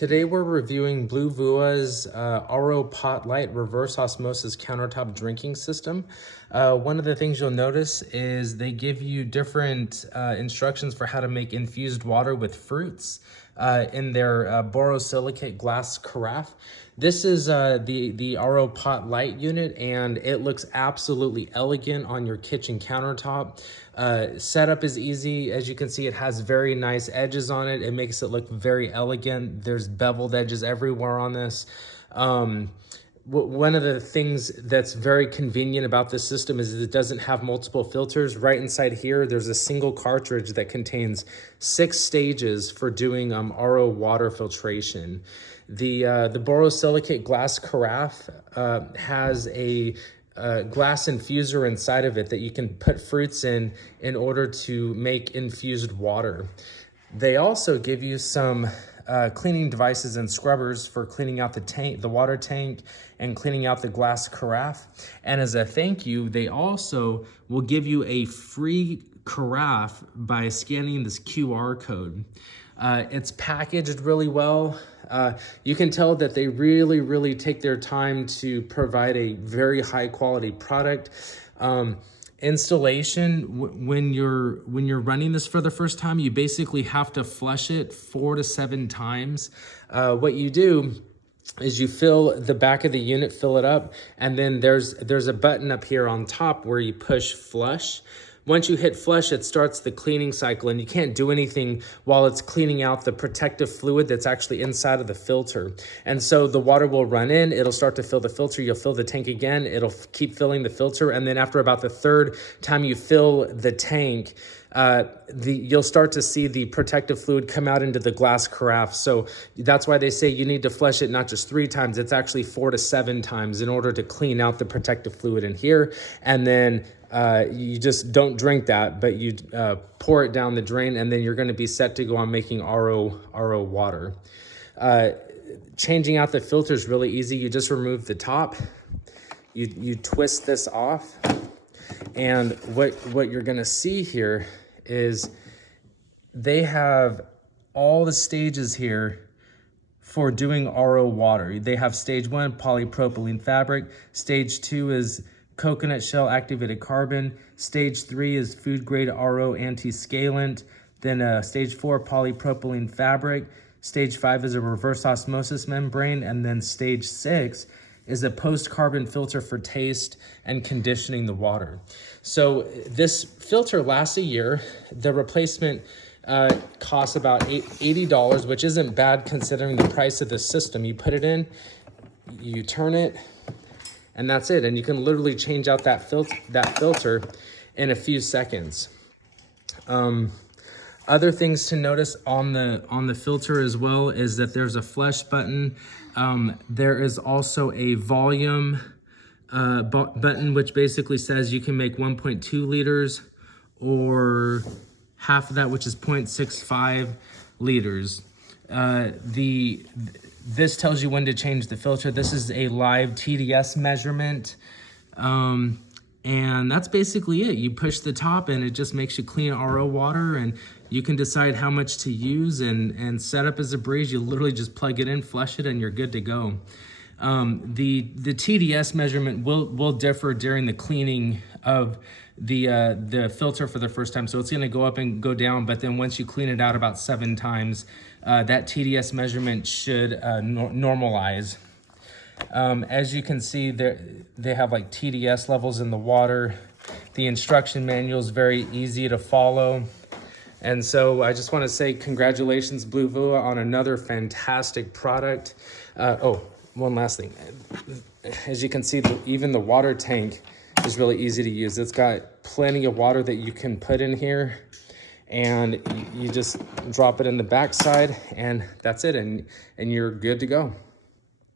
Today we're reviewing Bluevua's ROPOT Lite Reverse Osmosis Countertop Drinking System. One of the things you'll notice is they give you different instructions for how to make infused water with fruits in their borosilicate glass carafe. This is the ROPOT Lite unit, and it looks absolutely elegant on your kitchen countertop. Setup is easy. As you can see, it has very nice edges on it. It makes it look very elegant. There's beveled edges everywhere on this. One of the things that's very convenient about this system is it doesn't have multiple filters. Right inside here, there's a single cartridge that contains 6 stages for doing RO water filtration. The borosilicate glass carafe has a glass infuser inside of it that you can put fruits in order to make infused water. They also give you some cleaning devices and scrubbers for cleaning out the water tank and cleaning out the glass carafe. And as a thank you, they also will give you a free carafe by scanning this QR code. It's packaged really well. You can tell that they really take their time to provide a very high quality product. Installation, when you're running this for the first time, you basically have to flush it 4 to 7 times. What you do is you fill the back of the unit, fill it up, and then there's a button up here on top where you push flush. Once you hit flush, it starts the cleaning cycle, and you can't do anything while it's cleaning out the protective fluid that's actually inside of the filter. And so the water will run in, it'll start to fill the filter, you'll fill the tank again, it'll keep filling the filter, and then after about the 3rd time you fill the tank, you'll start to see the protective fluid come out into the glass carafe. So that's why they say you need to flush it not just 3 times, it's actually 4 to 7 times in order to clean out the protective fluid in here. And then you just don't drink that, but you pour it down the drain, and then you're going to be set to go on making RO water. Changing out the filter is really easy. You just remove the top, you twist this off, and what you're going to see here is they have all the stages here for doing RO water. They have stage 1, polypropylene fabric. Stage 2 is coconut shell activated carbon. Stage 3 is food grade RO anti-scalant. Then stage 4, polypropylene fabric. Stage 5 is a reverse osmosis membrane. And then stage 6 is a post-carbon filter for taste and conditioning the water. So this filter lasts a year. The replacement costs about $80, which isn't bad considering the price of the system. You put it in, you turn it, and that's it. And you can literally change out that filter in a few seconds. Other things to notice on the filter as well is that there's a flush button. There is also a volume button, which basically says you can make 1.2 liters or half of that, which is 0.65 liters. This tells you when to change the filter. This is a live TDS measurement. And that's basically it. You push the top and it just makes you clean RO water, and you can decide how much to use and set up as a breeze. You literally just plug it in, flush it, and you're good to go. The TDS measurement will differ during the cleaning of the filter for the first time. So it's gonna go up and go down, but then once you clean it out about 7 times, that TDS measurement should normalize. As you can see, they have like TDS levels in the water. The instruction manual is very easy to follow. And so I just want to say congratulations, Bluevua, on another fantastic product. Oh, one last thing. As you can see, even the water tank is really easy to use. It's got plenty of water that you can put in here, and you just drop it in the backside, and that's it, and you're good to go.